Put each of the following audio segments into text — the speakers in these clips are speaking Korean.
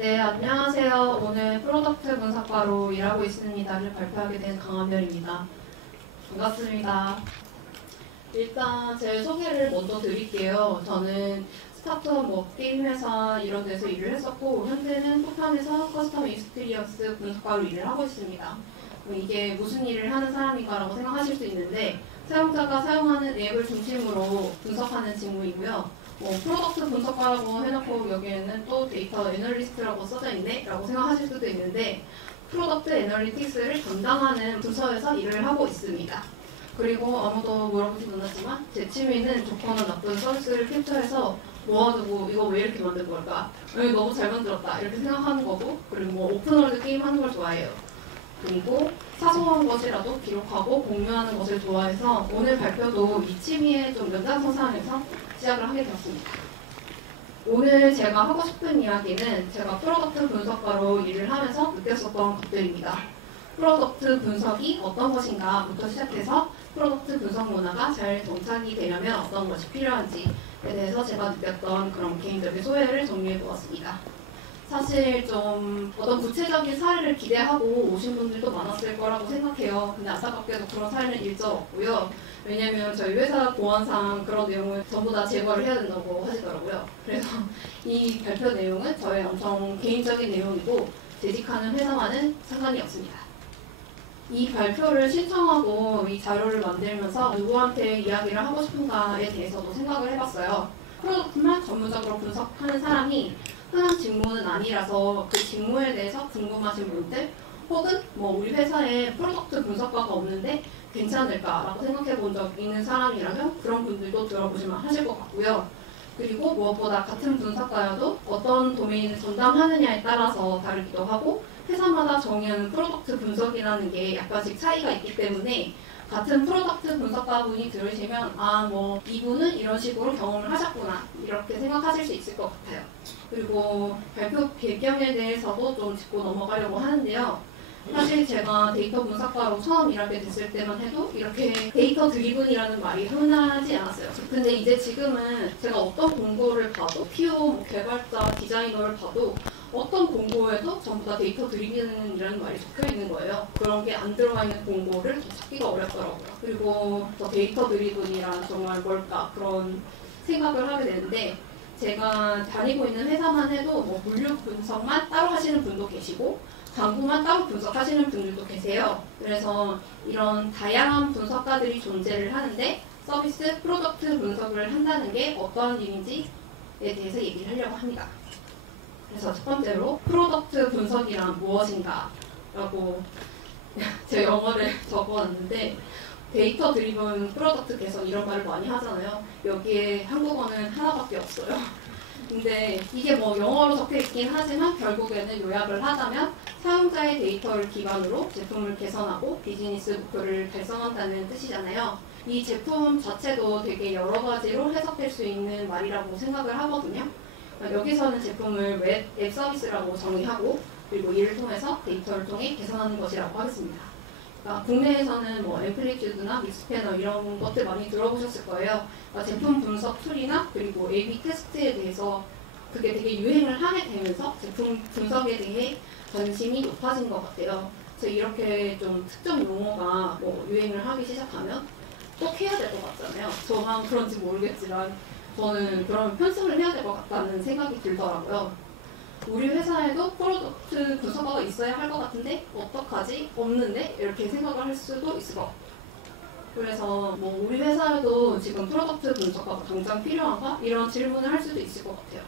네, 안녕하세요. 오늘 프로덕트 분석가로 일하고 있습니다를 발표하게 된 강한별입니다. 반갑습니다. 일단 제 소개를 먼저 드릴게요. 저는 스타트업 게임 회사 이런 데서 일을 했었고 현재는 쿠팡에서 커스터머 익스피리언스 분석가로 일을 하고 있습니다. 이게 무슨 일을 하는 사람인가라고 생각하실 수 있는데 사용자가 사용하는 앱을 중심으로 분석하는 직무이고요. 프로덕트 분석가라고 해놓고 여기에는 또 데이터 애널리스트라고 써져 있네? 라고 생각하실 수도 있는데 프로덕트 애널리틱스를 담당하는 부서에서 일을 하고 있습니다. 그리고 아무도 물어보진 않았지만 제 취미는 좋거나 나쁜 서비스를 캡처해서 모아두고 이거 왜 이렇게 만든 걸까? 너무 잘 만들었다 이렇게 생각하는 거고, 그리고 오픈월드 게임 하는 걸 좋아해요. 그리고 사소한 것이라도 기록하고 공유하는 것을 좋아해서 오늘 발표도 이 취미에 좀 연장선상에서 시작을 하게 되었습니다. 오늘 제가 하고 싶은 이야기는 제가 프로덕트 분석가로 일을 하면서 느꼈었던 것들입니다. 프로덕트 분석이 어떤 것인가부터 시작해서 프로덕트 분석 문화가 잘 정착이 되려면 어떤 것이 필요한지에 대해서 제가 느꼈던 그런 개인적인 소회를 정리해 보았습니다. 사실 좀 어떤 구체적인 사례를 기대하고 오신 분들도 많았을 거라고 생각해요. 근데 안타깝게도 그런 사례는 일절 없고요. 왜냐면 저희 회사 보안상 그런 내용을 전부 다 제거를 해야 된다고 하시더라고요. 그래서 이 발표 내용은 저의 엄청 개인적인 내용이고 재직하는 회사와는 상관이 없습니다. 이 발표를 신청하고 이 자료를 만들면서 누구한테 이야기를 하고 싶은가에 대해서도 생각을 해봤어요. 프로덕트만 전문적으로 분석하는 사람이 흔한 직무는 아니라서 그 직무에 대해서 궁금하신 분들 혹은 우리 회사에 프로덕트 분석가가 없는데 괜찮을까라고 생각해 본 적 있는 사람이라면 그런 분들도 들어보시면 하실 것 같고요. 그리고 무엇보다 같은 분석가여도 어떤 도메인을 전담하느냐에 따라서 다르기도 하고 회사마다 정의하는 프로덕트 분석이라는 게 약간씩 차이가 있기 때문에 같은 프로덕트 분석가분이 들으시면 이분은 이런 식으로 경험을 하셨구나 이렇게 생각하실 수 있을 것 같아요. 그리고 발표 배경에 대해서도 좀 짚고 넘어가려고 하는데요. 사실 제가 데이터 분석가로 처음 일하게 됐을 때만 해도 이렇게 데이터 드리븐이라는 말이 흔하지 않았어요. 근데 이제 지금은 제가 어떤 공고를 봐도 PO, 개발자, 디자이너를 봐도 어떤 공고에도 전부 다 데이터 드리븐이라는 말이 적혀 있는 거예요. 그런 게 안 들어가 있는 공고를 찾기가 어렵더라고요. 그리고 데이터 드리븐이란 정말 뭘까 그런 생각을 하게 되는데 제가 다니고 있는 회사만 해도 물류 분석만 따로 하시는 분도 계시고 광고만 따로 분석하시는 분들도 계세요. 그래서 이런 다양한 분석가들이 존재를 하는데 서비스 프로덕트 분석을 한다는 게 어떤 일인지에 대해서 얘기를 하려고 합니다. 그래서 첫 번째로 프로덕트 분석이란 무엇인가 라고 제 영어를 적어놨는데 데이터 드리븐 프로덕트 개선 이런 말을 많이 하잖아요. 여기에 한국어는 하나밖에 없어요. 근데 이게 영어로 적혀 있긴 하지만 결국에는 요약을 하자면 사용자의 데이터를 기반으로 제품을 개선하고 비즈니스 목표를 달성한다는 뜻이잖아요. 이 제품 자체도 되게 여러 가지로 해석될 수 있는 말이라고 생각을 하거든요. 여기서는 제품을 웹 서비스라고 정의하고 그리고 이를 통해서 데이터를 통해 개선하는 것이라고 하겠습니다. 그러니까 국내에서는 앰플리튜드나 믹스패너 이런 것들 많이 들어보셨을 거예요. 그러니까 제품 분석 툴이나 그리고 A/B 테스트에 대해서 그게 되게 유행을 하게 되면서 제품 분석에 대해 관심이 높아진 것 같아요. 그래서 이렇게 좀 특정 용어가 유행을 하기 시작하면 꼭 해야 될 것 같잖아요. 저만 그런지 모르겠지만 저는 그런 편성을 해야 될 것 같다는 생각이 들더라고요. 우리 회사에도 프로덕트 분석가가 있어야 할 것 같은데 어떡하지? 없는데? 이렇게 생각을 할 수도 있을 것 같아요. 그래서 우리 회사에도 지금 프로덕트 분석가가 당장 필요한가? 이런 질문을 할 수도 있을 것 같아요.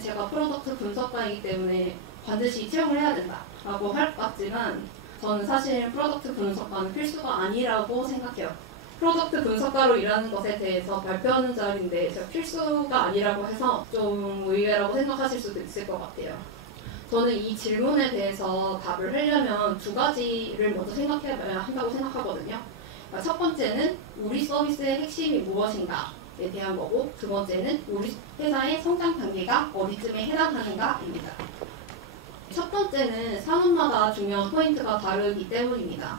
제가 프로덕트 분석가이기 때문에 반드시 채용을 해야 된다라고 할 것 같지만 저는 사실 프로덕트 분석가는 필수가 아니라고 생각해요. 프로덕트 분석가로 일하는 것에 대해서 발표하는 자리인데 제가 필수가 아니라고 해서 좀 의외라고 생각하실 수도 있을 것 같아요. 저는 이 질문에 대해서 답을 하려면 두 가지를 먼저 생각해봐야 한다고 생각하거든요. 그러니까 첫 번째는 우리 서비스의 핵심이 무엇인가에 대한 거고 두 번째는 우리 회사의 성장 단계가 어디쯤에 해당하는가입니다. 첫 번째는 산업마다 중요한 포인트가 다르기 때문입니다.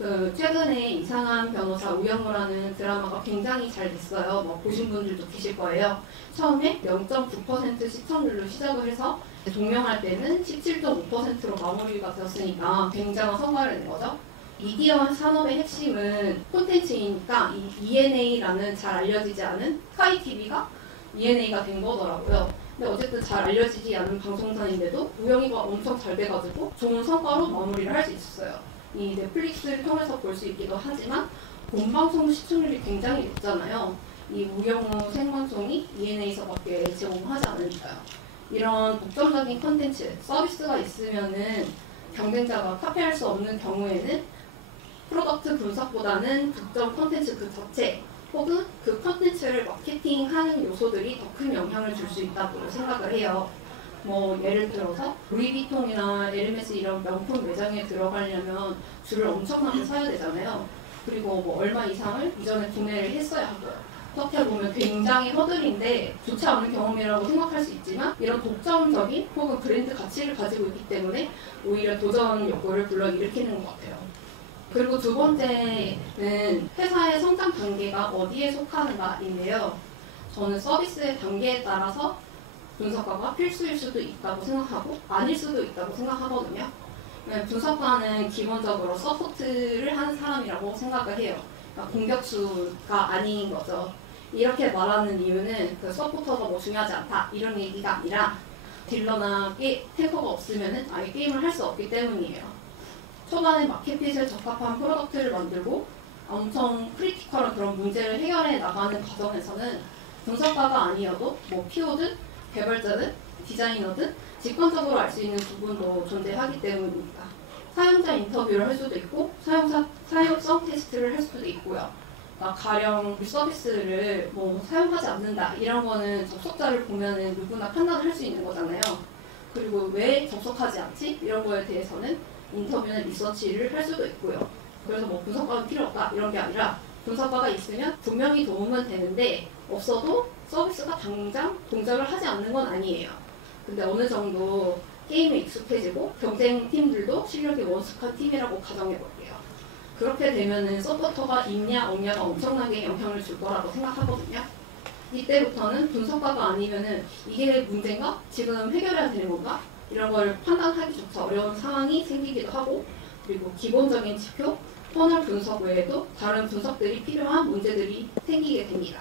그 최근에 이상한 변호사 우영우라는 드라마가 굉장히 잘 됐어요. 뭐 보신 분들도 계실 거예요. 처음에 0.9% 시청률로 시작을 해서 종영할 때는 17.5%로 마무리가 되었으니까 굉장한 성과를 낸 거죠. 미디어 산업의 핵심은 콘텐츠이니까 이 ENA라는 잘 알려지지 않은 스카이TV가 ENA가 된 거더라고요. 근데 어쨌든 잘 알려지지 않은 방송사인데도 우영이가 엄청 잘 돼가지고 좋은 성과로 마무리를 할 수 있었어요. 이 넷플릭스를 통해서 볼 수 있기도 하지만 본방송 시청률이 굉장히 높잖아요. 이 우영우 생방송이 ENA에서밖에 제공하지 않으니까요. 이런 독점적인 컨텐츠, 서비스가 있으면은 경쟁자가 카피할 수 없는 경우에는 프로덕트 분석보다는 독점 컨텐츠 그 자체 혹은 그 컨텐츠를 마케팅하는 요소들이 더 큰 영향을 줄 수 있다고 생각을 해요. 뭐 예를 들어서 루이비통이나 에르메스 이런 명품 매장에 들어가려면 줄을 엄청나게 서야 되잖아요. 그리고 뭐 얼마 이상을 이전에 구매를 했어야 하고요. 어떻게 보면 굉장히 허들인데 좋지 않은 경험이라고 생각할 수 있지만 이런 독점적인 혹은 브랜드 가치를 가지고 있기 때문에 오히려 도전 욕구를 불러일으키는 것 같아요. 그리고 두 번째는 회사의 성장 단계가 어디에 속하는가인데요. 저는 서비스의 단계에 따라서 분석가가 필수일 수도 있다고 생각하고 아닐 수도 있다고 생각하거든요. 분석가는 기본적으로 서포트를 하는 사람이라고 생각을 해요. 그러니까 공격수가 아닌 거죠. 이렇게 말하는 이유는 그 서포터가 뭐 중요하지 않다 이런 얘기가 아니라 딜러나 탱커가 없으면 아예 게임을 할 수 없기 때문이에요. 초반에 마켓핏에 적합한 프로덕트를 만들고 엄청 크리티컬한 그런 문제를 해결해 나가는 과정에서는 분석가가 아니어도 뭐 PO든 개발자든 디자이너든 직관적으로 알 수 있는 부분도 존재하기 때문입니다. 사용자 인터뷰를 할 수도 있고 사용성 테스트를 할 수도 있고요. 그러니까 가령 우리 서비스를 뭐 사용하지 않는다 이런 거는 접속자를 보면은 누구나 판단을 할 수 있는 거잖아요. 그리고 왜 접속하지 않지? 이런 거에 대해서는 인터뷰나 리서치를 할 수도 있고요. 그래서 뭐 분석가가 필요 없다 이런 게 아니라 분석가가 있으면 분명히 도움은 되는데 없어도 서비스가 당장 동작을 하지 않는 건 아니에요. 근데 어느 정도 게임에 익숙해지고 경쟁팀들도 실력이 원숙한 팀이라고 가정해볼게요. 그렇게 되면은 서포터가 있냐 없냐가 엄청나게 영향을 줄 거라고 생각하거든요. 이때부터는 분석가가 아니면은 이게 문제인가? 지금 해결해야 되는 건가? 이런 걸 판단하기조차 어려운 상황이 생기기도 하고 그리고 기본적인 지표, 터널 분석 외에도 다른 분석들이 필요한 문제들이 생기게 됩니다.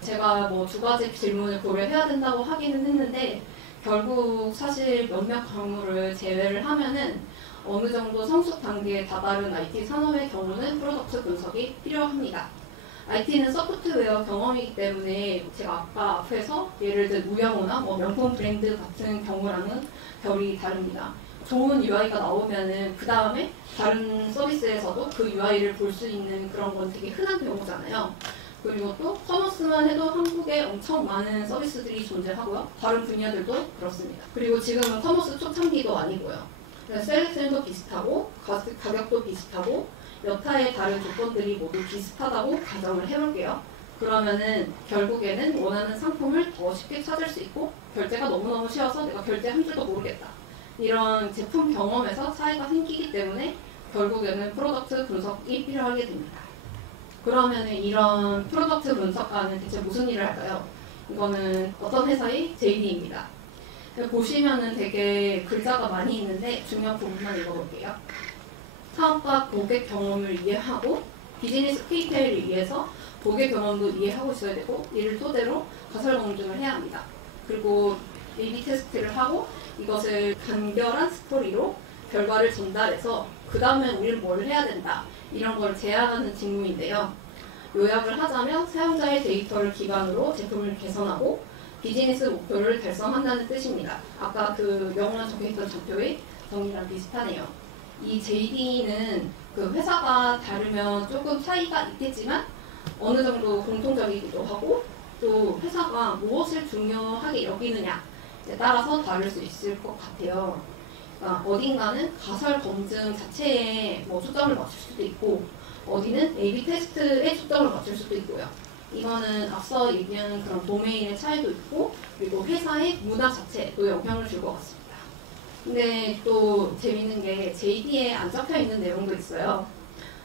제가 뭐 두 가지 질문을 고려해야 된다고 하기는 했는데 결국 사실 몇몇 과목을 제외를 하면은 어느 정도 성숙 단계에 다다른 IT 산업의 경우는 프로덕트 분석이 필요합니다. IT는 소프트웨어 경험이기 때문에 제가 아까 앞에서 예를 든 우영우나 뭐 명품 브랜드 같은 경우랑은 결이 다릅니다. 좋은 UI가 나오면은 그 다음에 다른 서비스에서도 그 UI를 볼 수 있는 그런 건 되게 흔한 경우잖아요. 그리고 또 커머스만 해도 한국에 엄청 많은 서비스들이 존재하고요. 다른 분야들도 그렇습니다. 그리고 지금은 커머스 초창기도 아니고요. 셀렉션도 비슷하고 가격도 비슷하고 여타의 다른 조건들이 모두 비슷하다고 가정을 해볼게요. 그러면은 결국에는 원하는 상품을 더 쉽게 찾을 수 있고 결제가 너무너무 쉬워서 내가 결제한 줄도 모르겠다. 이런 제품 경험에서 차이가 생기기 때문에 결국에는 프로덕트 분석이 필요하게 됩니다. 그러면 이런 프로덕트 분석가는 대체 무슨 일을 할까요? 이거는 어떤 회사의 JD입니다. 보시면은 되게 글자가 많이 있는데 중요한 부분만 읽어볼게요. 사업과 고객 경험을 이해하고 비즈니스 KPI를 위해서 고객 경험도 이해하고 있어야 되고 이를 토대로 가설 검증을 해야 합니다. 그리고 A/B 테스트를 하고 이것을 간결한 스토리로 결과를 전달해서 그 다음에 우리는 뭘 해야 된다 이런 걸 제안하는 직무인데요. 요약을 하자면 사용자의 데이터를 기반으로 제품을 개선하고 비즈니스 목표를 달성한다는 뜻입니다. 아까 그 영어로 적혀있던 좌표의 정의랑 비슷하네요. 이 JD는 그 회사가 다르면 조금 차이가 있겠지만 어느 정도 공통적이기도 하고 또 회사가 무엇을 중요하게 여기느냐에 따라서 다를 수 있을 것 같아요. 그러니까 어딘가는 가설 검증 자체에 뭐 초점을 맞출 수도 있고 어디는 A/B 테스트에 초점을 맞출 수도 있고요. 이거는 앞서 얘기한 그런 도메인의 차이도 있고 그리고 회사의 문화 자체도 영향을 줄 것 같습니다. 근데 또 재밌는 게 JD에 안 적혀 있는 내용도 있어요.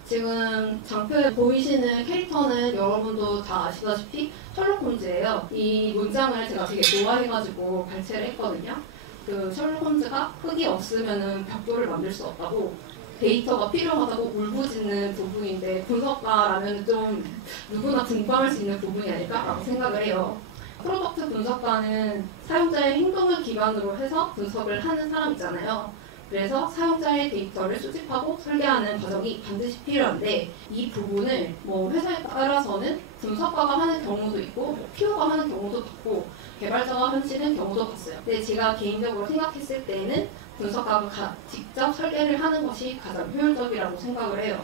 지금 장표에 보이시는 캐릭터는 여러분도 다 아시다시피 셜록 홈즈예요. 이 문장을 제가 되게 좋아해가지고 발췌를 했거든요. 그 셜록 홈즈가 흙이 없으면 벽돌을 만들 수 없다고, 데이터가 필요하다고 울부짖는 부분인데 분석가라면 좀 누구나 공감할 수 있는 부분이 아닐까라고 생각을 해요. 프로덕트 분석가는 사용자의 행동을 기반으로 해서 분석을 하는 사람이잖아요. 그래서 사용자의 데이터를 수집하고 설계하는 과정이 반드시 필요한데, 이 부분을 뭐 회사에 따라서는 분석가가 하는 경우도 있고 PO가 하는 경우도 봤고 개발자가 하시는 경우도 봤어요. 근데 제가 개인적으로 생각했을 때는 분석가가 직접 설계를 하는 것이 가장 효율적이라고 생각을 해요.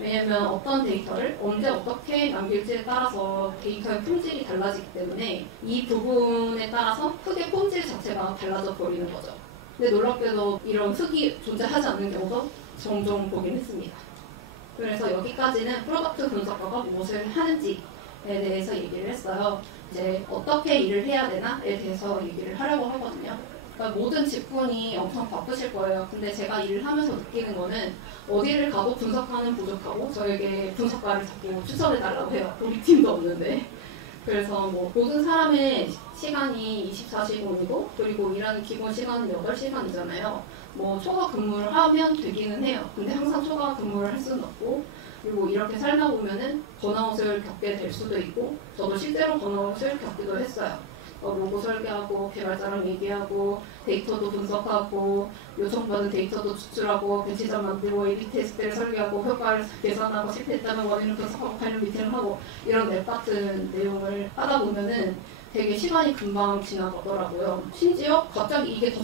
왜냐면 어떤 데이터를 언제 어떻게 남길지에 따라서 데이터의 품질이 달라지기 때문에 이 부분에 따라서 흙의 품질 자체가 달라져 버리는 거죠. 근데 놀랍게도 이런 흙이 존재하지 않는 경우도 종종 보긴 했습니다. 그래서 여기까지는 프로덕트 분석가가 무엇을 하는지에 대해서 얘기를 했어요. 이제 어떻게 일을 해야 되나에 대해서 얘기를 하려고 하거든요. 그러니까 모든 직군이 엄청 바쁘실 거예요. 근데 제가 일을 하면서 느끼는 거는 어디를 가도 분석하는 부족하고 저에게 분석가를 자꾸 추천해달라고 해요. 우리 팀도 없는데. 그래서 뭐 모든 사람의 시간이 24시간이고 그리고 일하는 기본 시간은 8시간이잖아요. 뭐 초과 근무를 하면 되기는 해요. 근데 항상 초과 근무를 할 수는 없고, 그리고 이렇게 살다 보면은 번아웃을 겪게 될 수도 있고, 저도 실제로 번아웃을 겪기도 했어요. 로고 설계하고 개발자랑 얘기하고 데이터도 분석하고 요청받은 데이터도 추출하고 배치자 만들고 A/B 테스트를 설계하고 효과를 계산하고 실패했다면 원인을 분석하고 관련 미팅을 하고 이런 랩 같은 내용을 하다 보면은 되게 시간이 금방 지나가더라고요. 심지어 갑자기 이게 더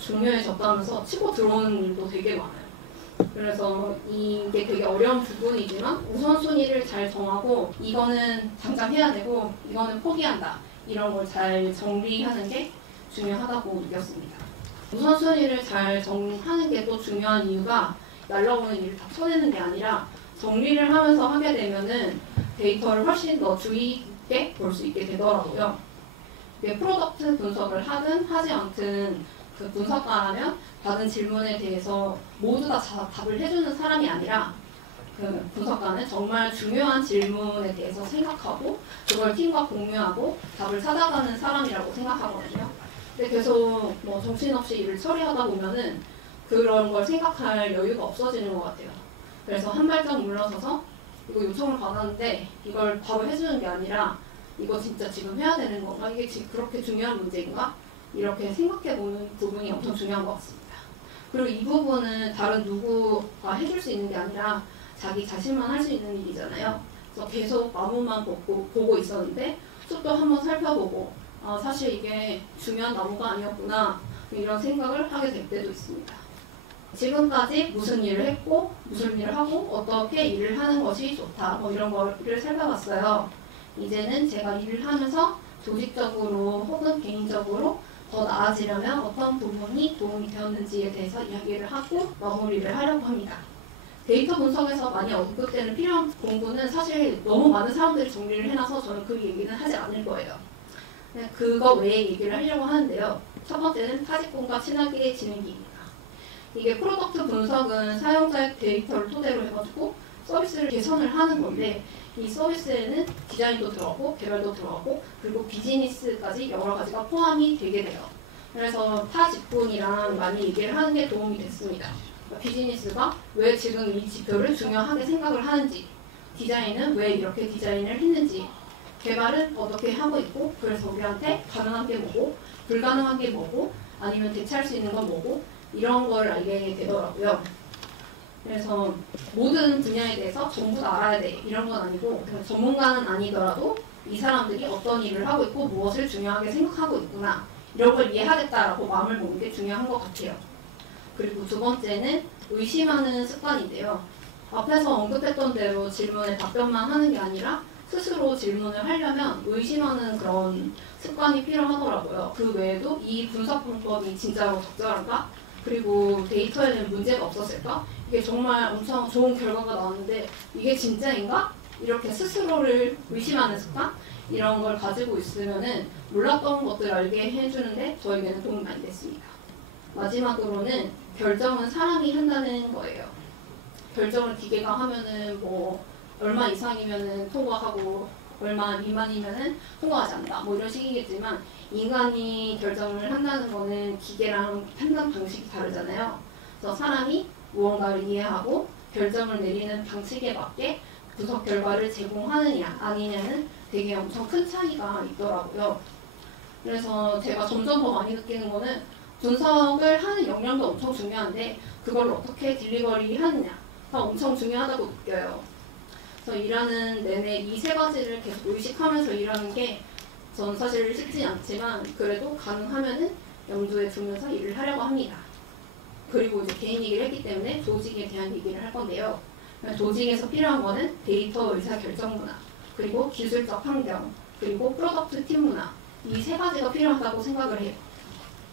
중요해졌다면서 치고 들어오는 일도 되게 많아요. 그래서 이게 되게 어려운 부분이지만 우선순위를 잘 정하고 이거는 당장 해야 되고 이거는 포기한다, 이런 걸 잘 정리하는 게 중요하다고 느꼈습니다. 우선순위를 잘 정하는 게 또 중요한 이유가 날라오는 일을 다 쳐내는 게 아니라 정리를 하면서 하게 되면은 데이터를 훨씬 더 주의 깊게 볼 수 있게 되더라고요. 프로덕트 분석을 하든 하지 않든 그 분석가라면 받은 질문에 대해서 모두 다 답을 해주는 사람이 아니라 그 분석가는 정말 중요한 질문에 대해서 생각하고 그걸 팀과 공유하고 답을 찾아가는 사람이라고 생각하거든요. 근데 계속 뭐 정신없이 일을 처리하다 보면은 그런 걸 생각할 여유가 없어지는 것 같아요. 그래서 한 발짝 물러서서 이거 요청을 받았는데 이걸 바로 해주는 게 아니라 이거 진짜 지금 해야 되는 건가? 이게 지금 그렇게 중요한 문제인가? 이렇게 생각해보는 부분이 엄청 중요한 것 같습니다. 그리고 이 부분은 다른 누구가 해줄 수 있는 게 아니라 자기 자신만 할 수 있는 일이잖아요. 그래서 계속 나무만 보고 있었는데 숲도 한번 살펴보고 사실 이게 중요한 나무가 아니었구나, 이런 생각을 하게 될 때도 있습니다. 지금까지 무슨 일을 했고 무슨 일을 하고 어떻게 일을 하는 것이 좋다, 뭐 이런 거를 살펴봤어요. 이제는 제가 일을 하면서 조직적으로 혹은 개인적으로 더 나아지려면 어떤 부분이 도움이 되었는지에 대해서 이야기를 하고 마무리를 하려고 합니다. 데이터 분석에서 많이 언급되는 필요한 공부는 사실 너무 많은 사람들이 정리를 해놔서 저는 그 얘기는 하지 않을 거예요. 그거 외에 얘기를 하려고 하는데요. 첫 번째는 타직군과 친하게 지내기입니다. 이게 프로덕트 분석은 사용자의 데이터를 토대로 해가지고 서비스를 개선을 하는 건데, 이 서비스에는 디자인도 들어가고 개발도 들어가고 그리고 비즈니스까지 여러 가지가 포함이 되게 돼요. 그래서 타 직군이랑 많이 얘기를 하는 게 도움이 됐습니다. 비즈니스가 왜 지금 이 지표를 중요하게 생각을 하는지, 디자인은 왜 이렇게 디자인을 했는지, 개발은 어떻게 하고 있고 그래서 우리한테 가능한 게 뭐고 불가능한 게 뭐고 아니면 대체할 수 있는 건 뭐고, 이런 걸 알게 되더라고요. 그래서 모든 분야에 대해서 전부 다 알아야 돼, 이런 건 아니고 전문가는 아니더라도 이 사람들이 어떤 일을 하고 있고 무엇을 중요하게 생각하고 있구나, 이런 걸 이해하겠다라고 마음을 먹는 게 중요한 것 같아요. 그리고 두 번째는 의심하는 습관인데요. 앞에서 언급했던 대로 질문에 답변만 하는 게 아니라 스스로 질문을 하려면 의심하는 그런 습관이 필요하더라고요. 그 외에도 이 분석 방법이 진짜로 적절한가? 그리고 데이터에는 문제가 없었을까? 이게 정말 엄청 좋은 결과가 나왔는데 이게 진짜인가? 이렇게 스스로를 의심하는 습관? 이런 걸 가지고 있으면은 몰랐던 것들을 알게 해주는데 저에게는 도움이 많이 됐습니다. 마지막으로는 결정은 사람이 한다는 거예요. 결정을 기계가 하면은 뭐 얼마 이상이면은 통과하고 얼마 미만이면은 통과하지 않는다. 뭐 이런 식이겠지만 인간이 결정을 한다는 거는 기계랑 판단 방식이 다르잖아요. 그래서 사람이 무언가를 이해하고 결정을 내리는 방식에 맞게 분석 결과를 제공하느냐 아니냐는 되게 엄청 큰 차이가 있더라고요. 그래서 제가 점점 더 많이 느끼는 거는 분석을 하는 역량도 엄청 중요한데 그걸 어떻게 딜리버리 하느냐가 엄청 중요하다고 느껴요. 그래서 일하는 내내 이 세 가지를 계속 의식하면서 일하는 게 전 사실 쉽지 않지만 그래도 가능하면은 염두에 두면서 일을 하려고 합니다. 그리고 이제 개인 얘기를 했기 때문에 조직에 대한 얘기를 할 건데요. 조직에서 필요한 거는 데이터 의사결정 문화, 그리고 기술적 환경, 그리고 프로덕트 팀 문화 이 세 가지가 필요하다고 생각을 해요.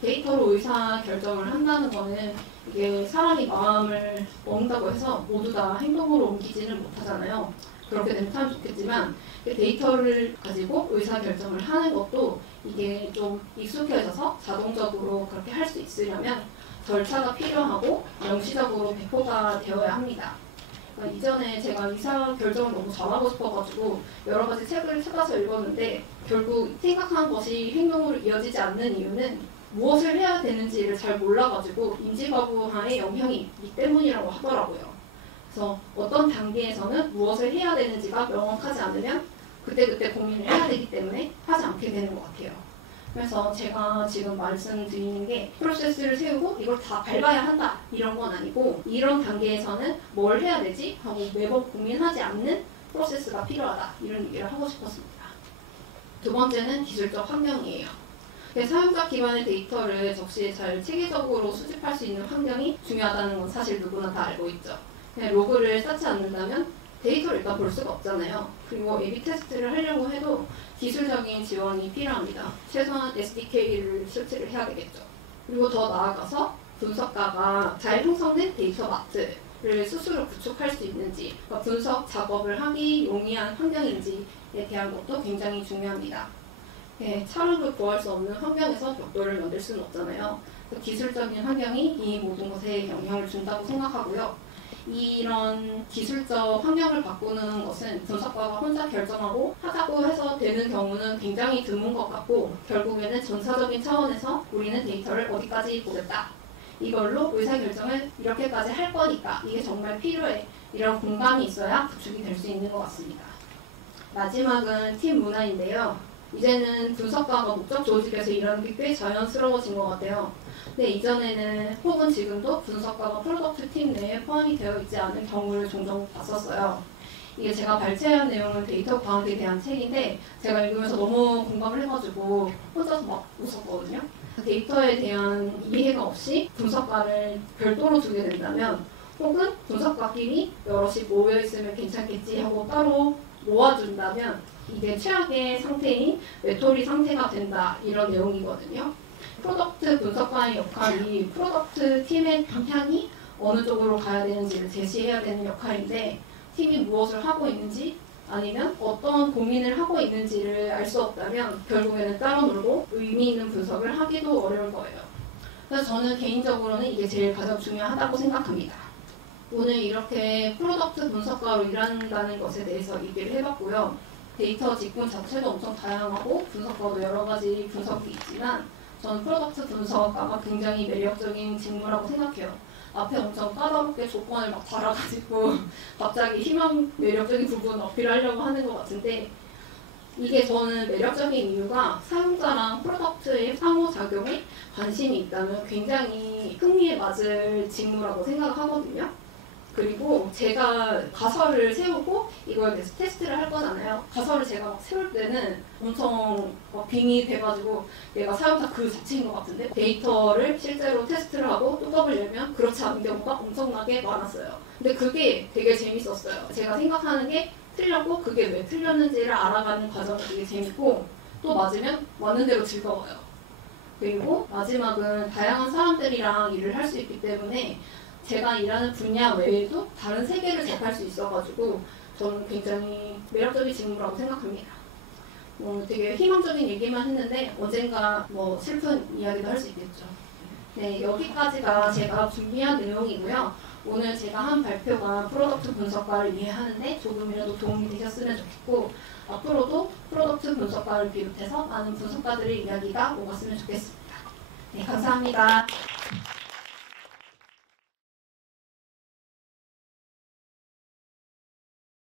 데이터로 의사결정을 한다는 거는 이게 사람이 마음을 먹는다고 해서 모두 다 행동으로 옮기지는 못하잖아요. 그렇게 되면 참 좋겠지만 데이터를 가지고 의사결정을 하는 것도 이게 좀 익숙해져서 자동적으로 그렇게 할 수 있으려면 절차가 필요하고 명시적으로 배포가 되어야 합니다. 그러니까 이전에 제가 의사결정을 너무 잘하고 싶어가지고 여러 가지 책을 찾아서 읽었는데 결국 생각한 것이 행동으로 이어지지 않는 이유는 무엇을 해야 되는지를 잘 몰라가지고 인지거부하에 영향이 있기 때문이라고 하더라고요. 그래서 어떤 단계에서는 무엇을 해야 되는지가 명확하지 않으면 그때그때 고민을 해야 되기 때문에 하지 않게 되는 것 같아요. 그래서 제가 지금 말씀드리는 게 프로세스를 세우고 이걸 다 밟아야 한다 이런 건 아니고 이런 단계에서는 뭘 해야 되지? 하고 매번 고민하지 않는 프로세스가 필요하다 이런 얘기를 하고 싶었습니다. 두 번째는 기술적 환경이에요. 사용자 기반의 데이터를 적시에 잘 체계적으로 수집할 수 있는 환경이 중요하다는 건 사실 누구나 다 알고 있죠. 그냥 로그를 쌓지 않는다면 데이터를 일단 볼 수가 없잖아요. 그리고 A/B 테스트를 하려고 해도 기술적인 지원이 필요합니다. 최소한 SDK를 설치를 해야 되겠죠. 그리고 더 나아가서 분석가가 잘 형성된 데이터 마트를 스스로 구축할 수 있는지, 그러니까 분석 작업을 하기 용이한 환경인지에 대한 것도 굉장히 중요합니다. 차를 구할 수 없는 환경에서 벽돌을 만들 수는 없잖아요. 기술적인 환경이 이 모든 것에 영향을 준다고 생각하고요. 이런 기술적 환경을 바꾸는 것은 분석가가 혼자 결정하고 하자고 해서 되는 경우는 굉장히 드문 것 같고 결국에는 전사적인 차원에서 우리는 데이터를 어디까지 보겠다. 이걸로 의사결정을 이렇게까지 할 거니까 이게 정말 필요해. 이런 공감이 있어야 구축이 될 수 있는 것 같습니다. 마지막은 팀 문화인데요. 이제는 분석가가 목적 조직에서 일하는 게 꽤 자연스러워진 것 같아요. 근데 이전에는 혹은 지금도 분석가가 프로덕트 팀 내에 포함이 되어 있지 않은 경우를 종종 봤었어요. 이게 제가 발췌한 내용은 데이터 과학에 대한 책인데 제가 읽으면서 너무 공감을 해가지고 혼자서 막 웃었거든요. 데이터에 대한 이해가 없이 분석가를 별도로 두게 된다면 혹은 분석가끼리 여럿이 모여있으면 괜찮겠지 하고 따로 모아준다면 이게 최악의 상태인 외톨이 상태가 된다 이런 내용이거든요. 프로덕트 분석가의 역할이 프로덕트 팀의 방향이 어느 쪽으로 가야 되는지를 제시해야 되는 역할인데 팀이 무엇을 하고 있는지 아니면 어떤 고민을 하고 있는지를 알 수 없다면 결국에는 따로 놀고 의미 있는 분석을 하기도 어려울 거예요. 그래서 저는 개인적으로는 이게 제일 가장 중요하다고 생각합니다. 오늘 이렇게 프로덕트 분석가로 일한다는 것에 대해서 얘기를 해봤고요. 데이터 직군 자체도 엄청 다양하고 분석가도 여러 가지 분석이 있지만 저는 프로덕트 분석가가 굉장히 매력적인 직무라고 생각해요. 앞에 엄청 까다롭게 조건을 막 달아가지고 갑자기 희망 매력적인 부분 어필하려고 하는 것 같은데 이게 저는 매력적인 이유가 사용자랑 프로덕트의 상호작용에 관심이 있다면 굉장히 흥미에 맞을 직무라고 생각하거든요. 그리고 제가 가설을 세우고 이거에 대해서 테스트를 할 거잖아요. 가설을 제가 막 세울 때는 엄청 막 빙이 돼가지고 얘가 사용자 그 자체인 것 같은데 데이터를 실제로 테스트를 하고 뚜껑을 열면 그렇지 않은 경우가 엄청나게 많았어요. 근데 그게 되게 재밌었어요. 제가 생각하는 게 틀렸고 그게 왜 틀렸는지를 알아가는 과정이 되게 재밌고 또 맞으면 맞는 대로 즐거워요. 그리고 마지막은 다양한 사람들이랑 일을 할 수 있기 때문에 제가 일하는 분야 외에도 다른 세계를 접할 수 있어가지고 저는 굉장히 매력적인 직무라고 생각합니다. 되게 희망적인 얘기만 했는데 언젠가 뭐 슬픈 이야기도 할 수 있겠죠. 네, 여기까지가 제가 준비한 내용이고요. 오늘 제가 한 발표가 프로덕트 분석과를 이해하는데 조금이라도 도움이 되셨으면 좋겠고, 앞으로도 프로덕트 분석과를 비롯해서 많은 분석가들의 이야기가 오갔으면 좋겠습니다. 네, 감사합니다.